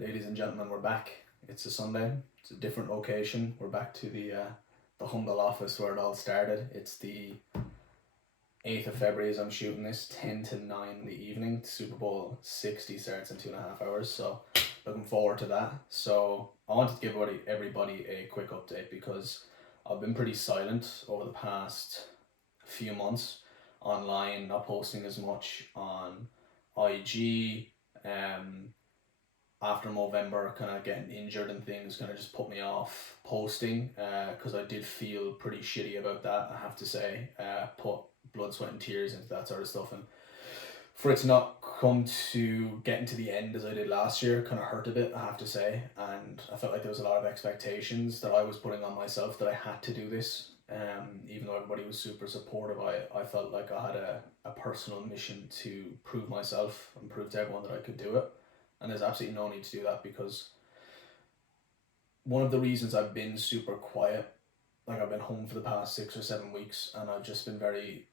Ladies and gentlemen, we're back. It's a Sunday. It's a different location. We're back to the humble office where it all started. It's the 8th of February as I'm shooting this, 10 to 9 in the evening. Super Bowl 60 starts in 2.5 hours, so looking forward to that. So I wanted to give everybody a quick update because I've been pretty silent over the past few months online, not posting as much on IG. After November, kind of getting injured and things, kind of just put me off posting because I did feel pretty shitty about that, I have to say. Put blood, sweat, and tears into that sort of stuff, and for it to not come to getting to the end as I did last year kind of hurt a bit, I have to say. And I felt like there was a lot of expectations that I was putting on myself that I had to do this. Even though everybody was super supportive, I felt like I had a personal mission to prove myself and prove to everyone that I could do it. And there's absolutely no need to do that because one of the reasons I've been super quiet, like I've been home for the past 6 or 7 weeks and I've just been very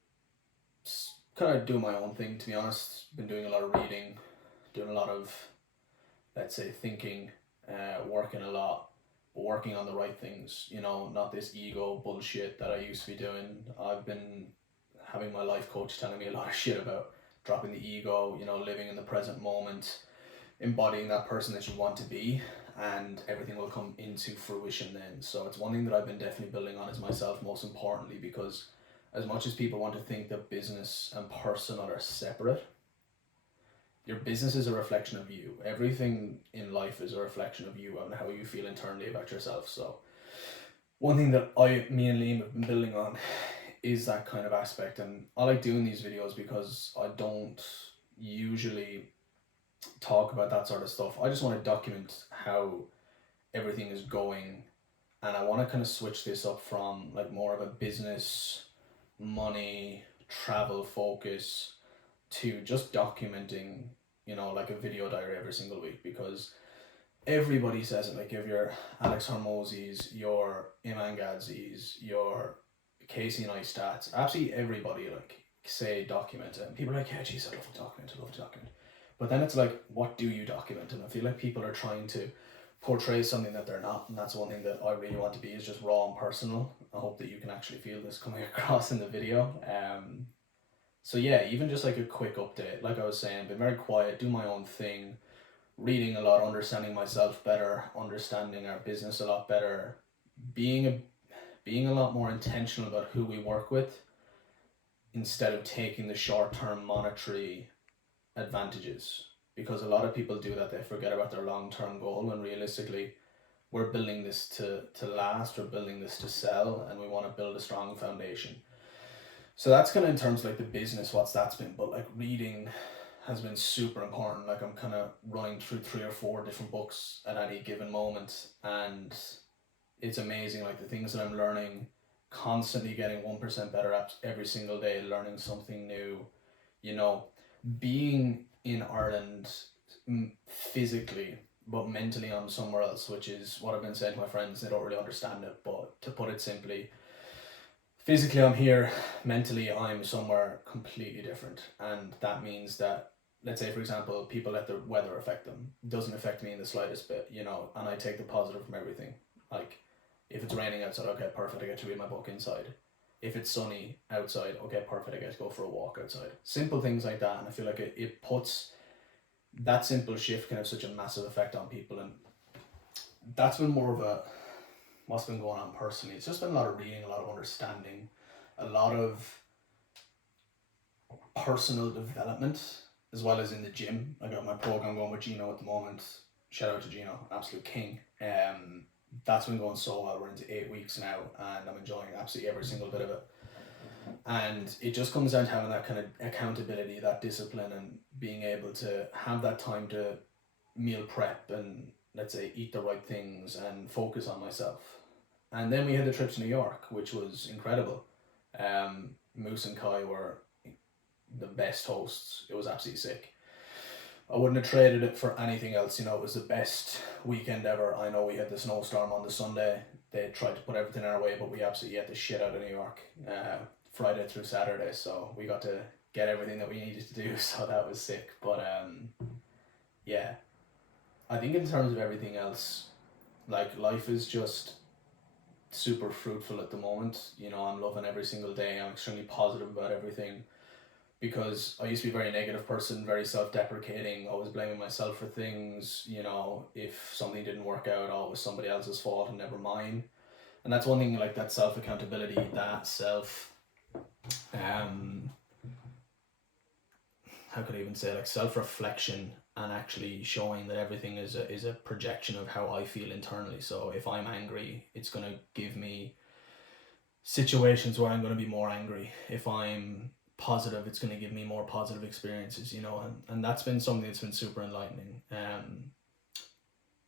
kind of doing my own thing, to be honest. Been doing a lot of reading, doing a lot of, let's say, thinking, working a lot, working on the right things, not this ego bullshit that I used to be doing. I've been having my life coach telling me a lot of shit about dropping the ego, living in the present moment, embodying that person that you want to be, and everything will come into fruition then. So it's one thing that I've been definitely building on is myself, most importantly, because as much as people want to think that business and personal are separate, your business is a reflection of you. Everything in life is a reflection of you and how you feel internally about yourself. So one thing that me and Liam have been building on is that kind of aspect, and I like doing these videos because I don't usually talk about that sort of stuff. I just want to document how everything is going, and I want to kind of switch this up from like more of a business, money, travel focus to just documenting, like a video diary every single week, because everybody says it. Like if you're Alex Hormozzi's, your Iman Gadzhi's, your Casey Neistat, absolutely everybody like say document it, and people are like, yeah, geez, I love to document. But then it's like, what do you document? And I feel like people are trying to portray something that they're not, and that's one thing that I really want to be, is just raw and personal. I hope that you can actually feel this coming across in the video. So yeah, even just like a quick update, like I was saying, been very quiet, do my own thing, reading a lot, understanding myself better, understanding our business a lot better, being a lot more intentional about who we work with instead of taking the short-term monetary advantages, because a lot of people do that. They forget about their long-term goal, when realistically we're building this to last, we're building this to sell, and we want to build a strong foundation. So that's kind of in terms of like the business, what's that's been. But like reading has been super important. Like I'm kind of running through 3 or 4 different books at any given moment, and it's amazing, like the things that I'm learning, constantly getting 1% better at every single day, learning something new, being in Ireland physically, but mentally I'm somewhere else, which is what I've been saying to my friends. They don't really understand it, but to put it simply, physically I'm here, mentally I'm somewhere completely different. And that means that, let's say for example, people let the weather affect them. It doesn't affect me in the slightest bit, and I take the positive from everything. Like if it's raining outside, okay, perfect, I get to read my book inside. If it's sunny outside, okay, perfect, I get to go for a walk outside. Simple things like that, and I feel like it puts, that simple shift can have such a massive effect on people. And that's been more of a, what's been going on personally. It's just been a lot of reading, a lot of understanding, a lot of personal development, as well as in the gym. I got my program going with Gino at the moment. Shout out to Gino, absolute king. That's been going so well. We're into 8 weeks now, and I'm enjoying absolutely every single bit of it. And it just comes down to having that kind of accountability, that discipline, and being able to have that time to meal prep and, let's say, eat the right things and focus on myself. And then we had the trip to New York, which was incredible. Moose and Kai were the best hosts. It was absolutely sick. I wouldn't have traded it for anything else. It was the best weekend ever. I know we had the snowstorm on the Sunday. They tried to put everything our way, but we absolutely had the shit out of New York Friday through Saturday. So we got to get everything that we needed to do. So that was sick. But yeah, I think in terms of everything else, like life is just super fruitful at the moment. You know, I'm loving every single day. I'm extremely positive about everything because I used to be a very negative person, very self-deprecating, always blaming myself for things. You know, if something didn't work out, oh, it was somebody else's fault and never mine. And that's one thing, like that self-accountability, that self, um, how could I even say, like self-reflection, and actually showing that everything is a projection of how I feel internally. So if I'm angry, it's gonna give me situations where I'm going to be more angry. If I'm positive, it's going to give me more positive experiences, you know, and that's been something that's been super enlightening.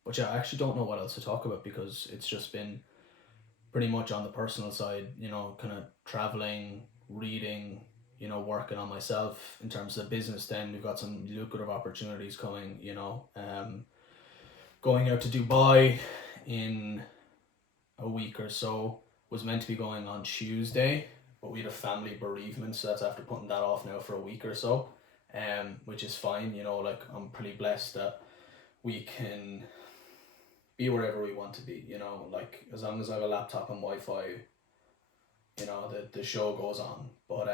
But yeah, I actually don't know what else to talk about because it's just been pretty much on the personal side, you know, kind of traveling, reading, you know, working on myself in terms of business. Then we've got some lucrative opportunities coming, you know, going out to Dubai in a week or so. Was meant to be going on Tuesday, but we had a family bereavement, so that's after putting that off now for a week or so. Which is fine, you know, like I'm pretty blessed that we can be wherever we want to be, you know, like as long as I have a laptop and Wi-Fi, you know, the show goes on. But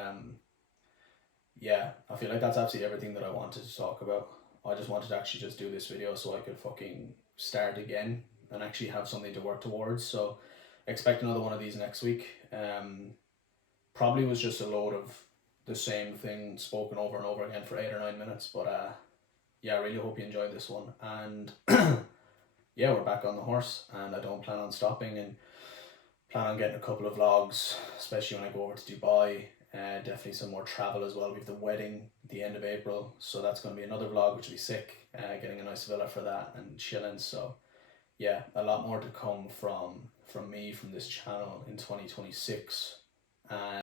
yeah, I feel like that's absolutely everything that I wanted to talk about. I just wanted to actually just do this video so I could fucking start again and actually have something to work towards. So expect another one of these next week. Probably was just a load of the same thing spoken over and over again for 8 or 9 minutes. But yeah, I really hope you enjoyed this one. And yeah, we're back on the horse, and I don't plan on stopping, and plan on getting a couple of vlogs, especially when I go over to Dubai. Definitely some more travel as well. We have the wedding at the end of April, so that's going to be another vlog, which will be sick. Getting a nice villa for that and chilling. So yeah, a lot more to come from me from this channel in 2026. And